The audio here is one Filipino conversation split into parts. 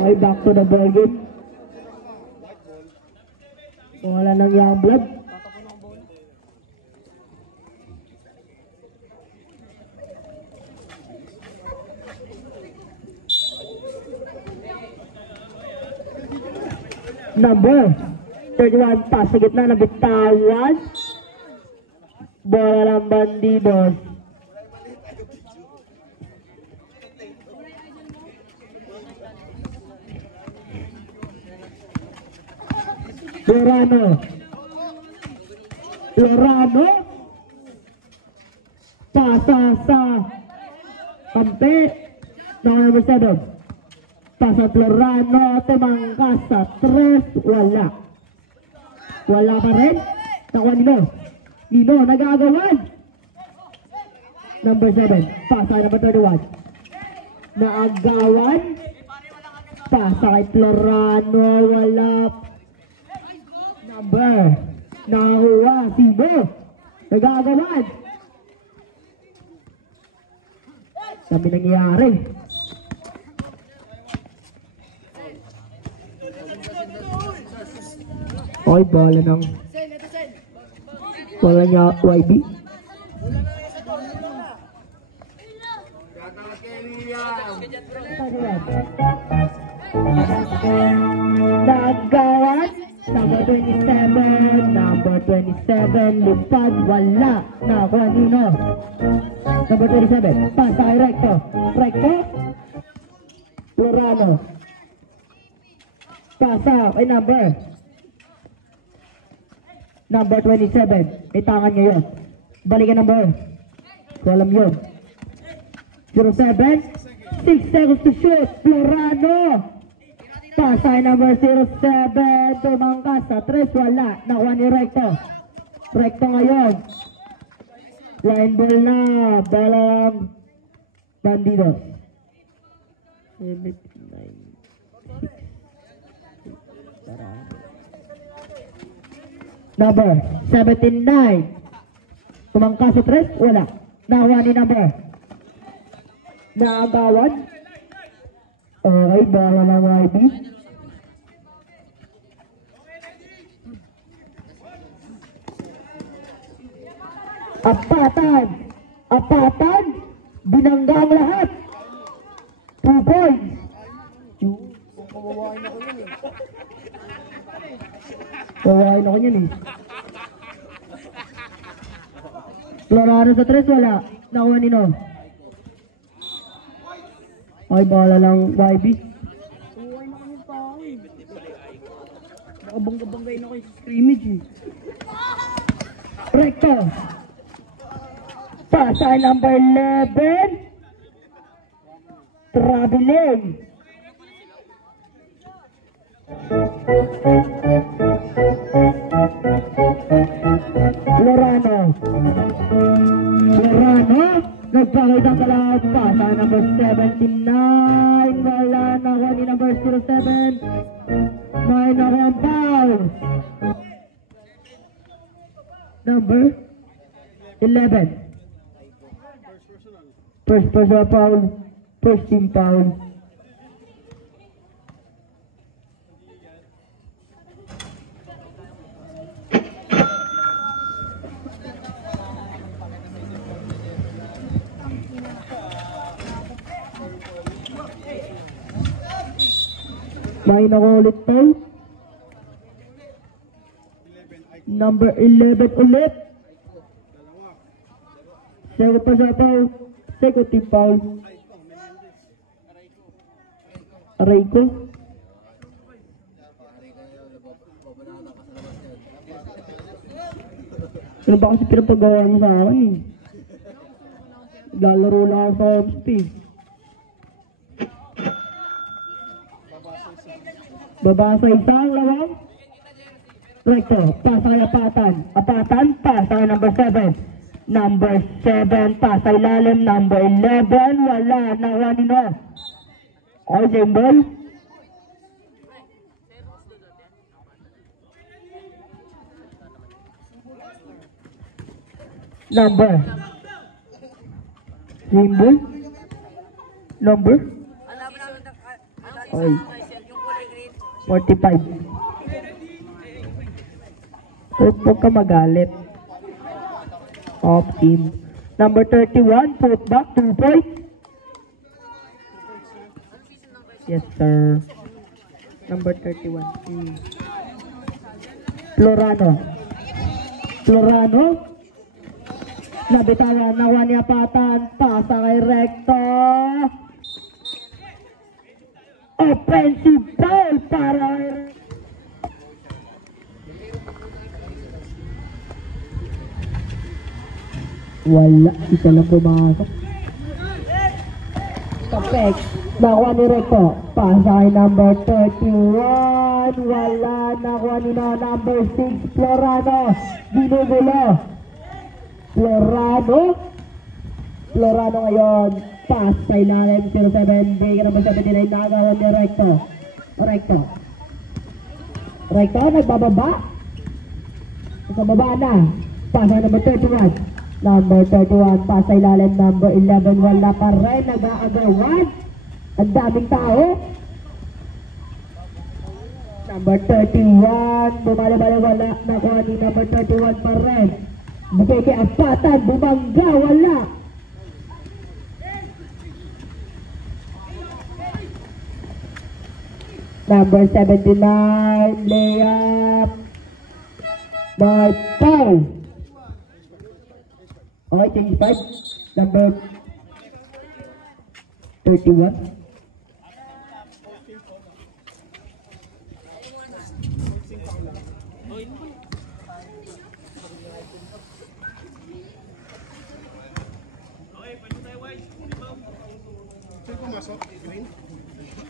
Okay, back to the ball game. Wala ng young blood. Number 31 pass sa gitna ng bitawan. Bola ng Bandidos. Lorano pasa sa kampe ng number 7. Pasa Lorano, tumangkas sa 3, wala pa rin. Nakuha Nino nagagawan. Number 7 pasa number 31 naagawan. Pasa kay Lorano, wala. Number nakuha, sino nagagawan. Sabi nangyayari. Okay, bola niya YB. Nagawan. Number 27, lupad, wala. Nakuha Nino. Number 27, pasa kay Recto. Lorano. Pasa kay number 27. May tangan niya yun. Balikan number. Walang yun. 07. 6 seconds to shoot. Lorano. Pasa kay number 07. Tumangkas sa 3. Wala. Nakuha ni Recto. Recto ngayon. Line ball na. Balang Bandidos. 7, 9. Number 79. Tumangkas sa 3. Wala. Nakuha ni number. Naagawan. Okay, bola ng YB. Apatan. Binanggang lahat. 2 points. Kawain ako niyan eh. Lorano sa 3, wala. Nakuha Nino. Okay, bola lang YB. Kawain ako yung tao eh. Nakabangga-banggain ako yung scrimmage eh. Recto. Pasa number 11. Traveling. Lorano. Nagpakita ka lang pa sa number 79. Wala na ko ni number 07. May nakang foul. Number 11. First personal foul. First team foul. May nakulit po. Number 11 ulit. Second personal foul. Second team foul. Aray ko. Ano ba kasi pinapagawa mo sa akin eh? Lalaro lang ako sa OMSP. Babasa isang lawang. Recto, pasa kay Apatan, pasa kay number 7. Number 7, pasa ilalim. Number 11, wala. Nakuha Nino. Okay, game ball. Number. Game ball. Number. Ay. 45. Huwag ka magalit. Off team. Number 31, put back, 2 points. Yes, sir. Number 31. Florano. Nabitawan na wani apatan. Pasa kay Recto. Offensive foul para kay Recto. Wala, isa lang pumasok. Kapek, nakuha ni Recto. Pasa kay number 31. Wala, nakuha ni number 6, Florano. Ginugulo. Florano ngayon. Pass sa ilalim, 07. Bigyan naman 79. Nagawa ni Recto. Recto, nagbababa. Nagbababa na. Pass kay number 31. Number 31, pass sa ilalim, number 11, wala pa rin, nag-aagawan. Ang daming tao. Number 31, bumali-bali, wala, nakuha ni number 31 pa rin. Bigay kay Apatan, bumangga, wala. Number 79, layup. By Paul. Okay, change 5. Number 31.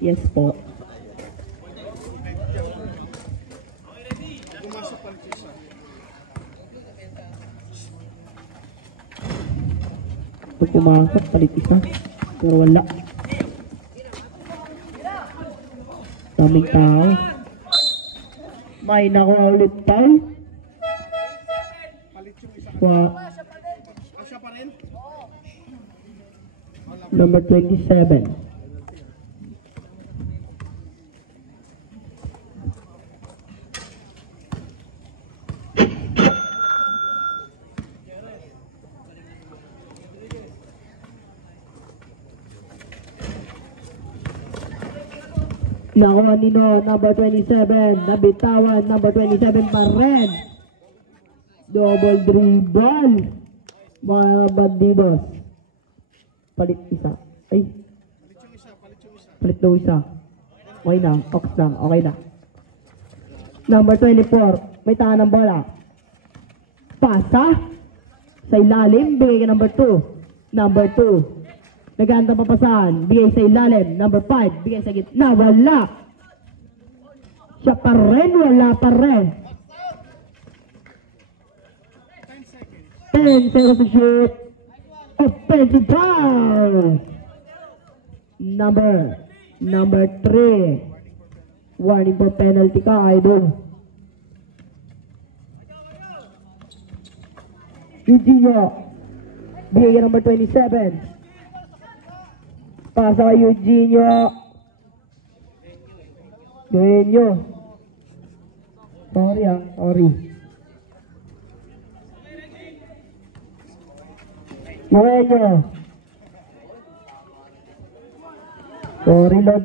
Yes po. Pumasok, palit isa. Pero wala. Daming tao. May nakuha ulit tayo. Number 27. Nakuha nino, number 27, nabitawan, number 27 pa rin. Double dribble. Mga bandidos. Palit isa. Ay. Palit daw isa. Okay na, ox lang, okay na. Number 24, may tahan ng bola. Pasa. Sa ilalim, bigay ka number 2. Number 2. Naganda papasahan, bigay sa ilalim. Number 5, bigay sa gitna. Wala. Siya pa rin, wala pa rin. 10 seconds to shoot. Offensive foul. Number 3. Warning for penalty ka, idol. Eugenio, bigay ka number 27. Pasa kay Eugenio. Sorry. Eugenio. Sorry, Lord.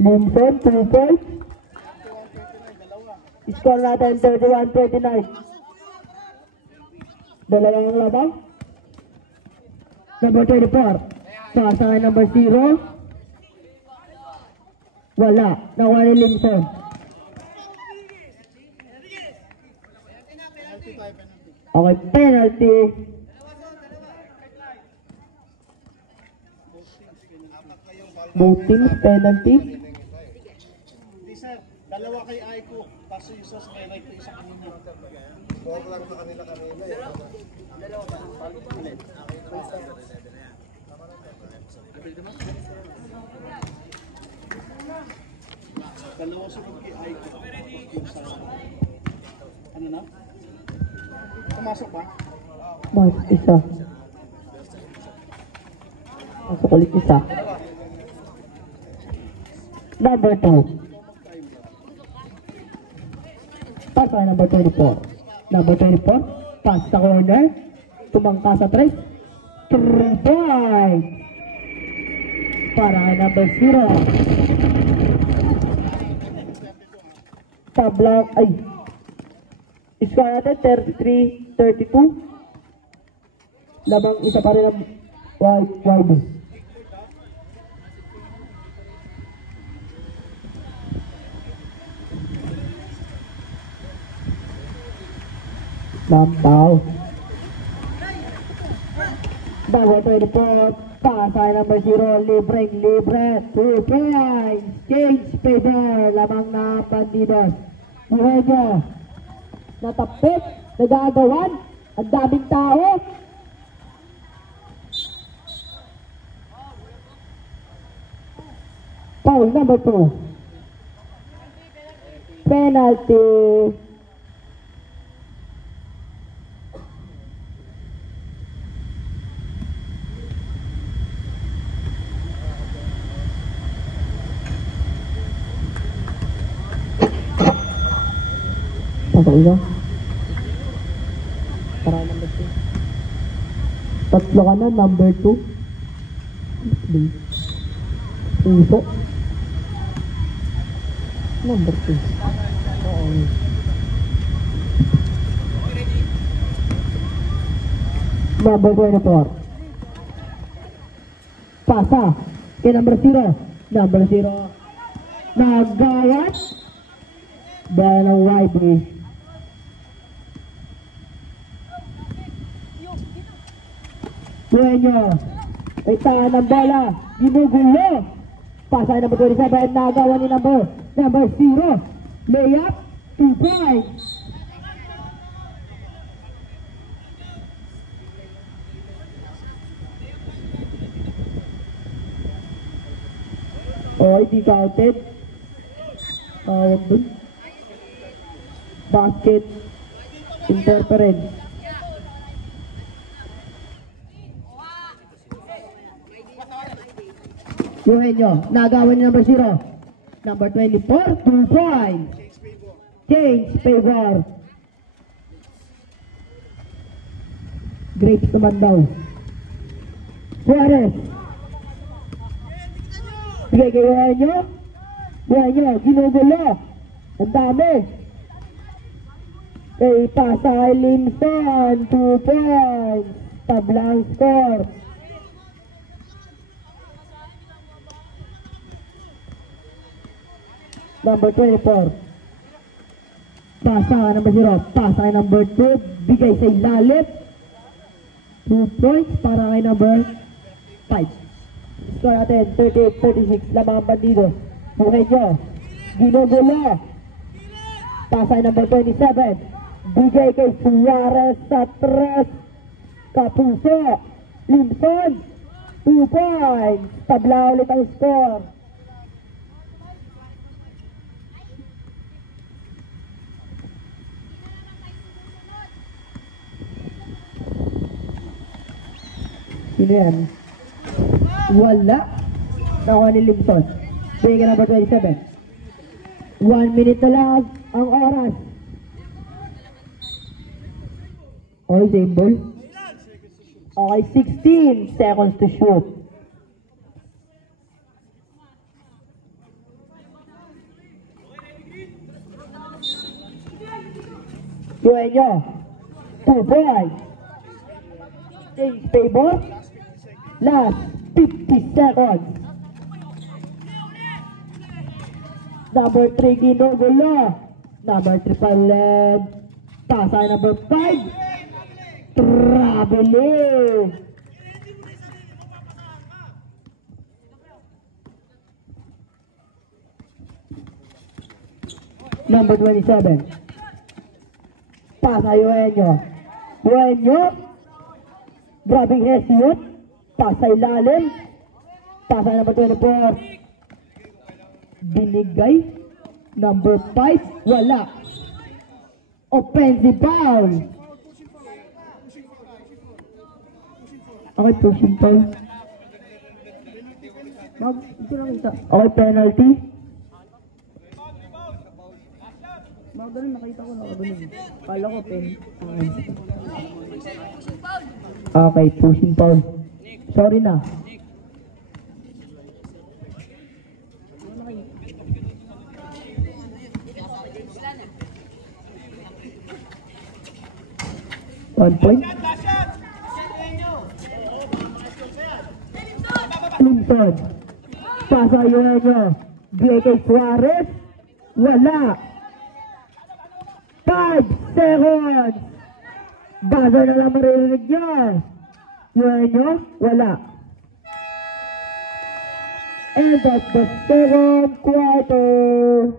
Limson, 2 points. Score natin 31-39. Dalawang labang. Number 24. Pasa kay number 0. Wala. Nakuha ni Limson. Okay, penalty. Both teams, penalty. Sir, dalawa kay Aiko. Paso yung sa kay right isa kanina. Huwag lang sa kanila kanina. Dalawa ba? Ulit. Dalawa sa kay Aiko. Ano na? Pumasok ba? Mas isa. Masuk ulit isa. Number 2. Pass kay number 24. Number 24, pass sa corner. Tumangka sa 3. 3 points. Para kay number 0. Tabla, ay. Score natin, 33-32. Labang isa pa rin ang wide. Lampaw. Number 24, pasay number 0, libre. 2 points. Change favor. Lamang na Bandidos. Buhay nyo. Natapit. Nagagawan. Ang daming tao. Foul number 2. Penalty. Pasok isa. Para number 2. Tatlo ka na, number 2. Puso. Number 2. Oo. Number 24. Pasa. Kay number 0. Number 0. Nagawat. Dahil ng wide eh. Dueño. Itahan ng bola. Ginugulo. Pasay number 27. Nagawa ni number 0. Layup. 2 points. Oh, hindi counted. Dun. Basket. Interference. Eugenio, nagawa ni number 0. Number 24, 2 points. Change favor. Grapes naman daw. Suarez. Sige kay Eugenio. Eugenio, ginugulo. Ang dami. Kay Pasay Limson, 2 points. Tablang score. Number 24. Pasa number 0. Pasa kay number 2. Bigay sa ilalim. 2 points para kay number 5. Score natin 38-36. Lamang ang Bandido. Bukay nyo. Ginugulo. Pasa kay number 27. Bigay kay Suarez sa 3. Kapuso. Limson. 2 points. Tabla ulit ang score. Sino yan? Wala. Nakuha ni Limson. Sige ka number 27. 1 minute na lang ang oras. Okay, same ball. Okay, 16 seconds to shoot. Dueño. 2 points. Change favor. Last 50 seconds. Number 3, ginugulo. Number 3 paled. Pasay number 5. Traveling. Number 27. Pasay Eugenio. Eugenio. Grabing headshot. Pasay lalim. Pasay number 24. Binigay. Number 5. Wala. Offensive foul. Okay, pushing foul. Okay, penalty. nakaganon, nakita ko nakaganon. Kala ko pen. Okay, pushing foul. Sorry na. One point. Clinton. Pasa Eugenio. Bigay kay Suarez. Wala. 5 seconds. Buzzer na lang maririnig niya. Eugenio. Wala. And that's the second quarter.